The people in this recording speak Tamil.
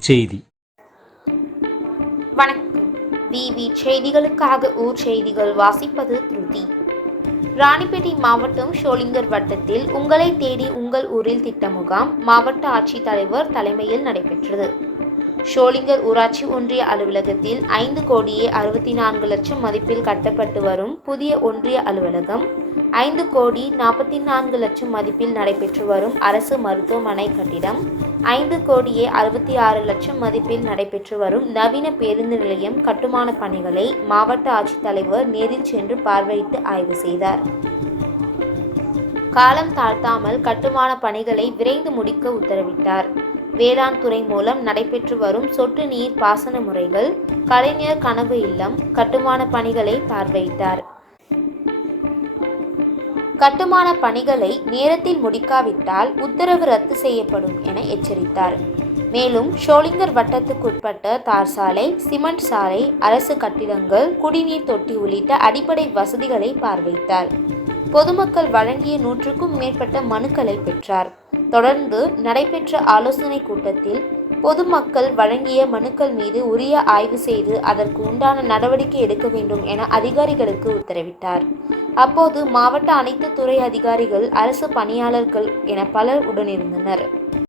செய்தி. வணக்கம். விவி செய்திகளுக்காக ஊர் செய்திகள் வாசிப்பது திருதி. ராணிப்பேட்டை மாவட்டம் ஷோலிங்கர் வட்டத்தில் உங்களை தேடி உங்கள் ஊரில் திட்ட முகாம் மாவட்ட ஆட்சித்தலைவர் தலைமையில் நடைபெற்றது. ஷோலிங்கர் ஊராட்சி ஒன்றிய அலுவலகத்தில் ஐந்து கோடியே அறுபத்தி நான்கு லட்சம் மதிப்பில் கட்டப்பட்டு வரும் புதிய ஒன்றிய அலுவலகம் ஐந்து கோடி நாற்பத்தி நான்கு லட்சம் மதிப்பில் நடைபெற்று வரும் அரசு மருத்துவமனை கட்டிடம் ஐந்து கோடியே அறுபத்தி ஆறு லட்சம் மதிப்பில் நடைபெற்று வரும் நவீன பேருந்து நிலையம் கட்டுமான பணிகளை மாவட்ட ஆட்சித்தலைவர் நேரில் சென்று பார்வையிட்டு ஆய்வு செய்தார். காலம் தாழ்த்தாமல் கட்டுமான பணிகளை விரைந்து முடிக்க உத்தரவிட்டார். வேளாண் துறை மூலம் நடைபெற்று வரும் சொட்டு நீர் பாசன முறைகள் கலைஞர் கனவு இல்லம் கட்டுமான பணிகளை பார்வையிட்டார். கட்டுமான பணிகளை நேரத்தில் முடிக்காவிட்டால் உத்தரவு ரத்து செய்யப்படும் என எச்சரித்தார். மேலும் ஷோலிங்கர் வட்டத்துக்குட்பட்ட தார் சாலை சிமெண்ட் சாலை அரசு கட்டிடங்கள் குடிநீர் தொட்டி உள்ளிட்ட அடிப்படை வசதிகளை பார்வையிட்டார். பொதுமக்கள் வழங்கிய நூற்றுக்கும் மேற்பட்ட மனுக்களை பெற்றார். தொடர்ந்து நடைபெற்ற ஆலோசனைக் கூட்டத்தில் பொதுமக்கள் வழங்கிய மனுக்கள் மீது உரிய ஆய்வு செய்து அதற்கு உண்டான நடவடிக்கை எடுக்க வேண்டும் என அதிகாரிகளுக்கு உத்தரவிட்டார். அப்போது மாவட்ட அனைத்து துறை அதிகாரிகள் அரசு பணியாளர்கள் என பலர் உடனிருந்தனர்.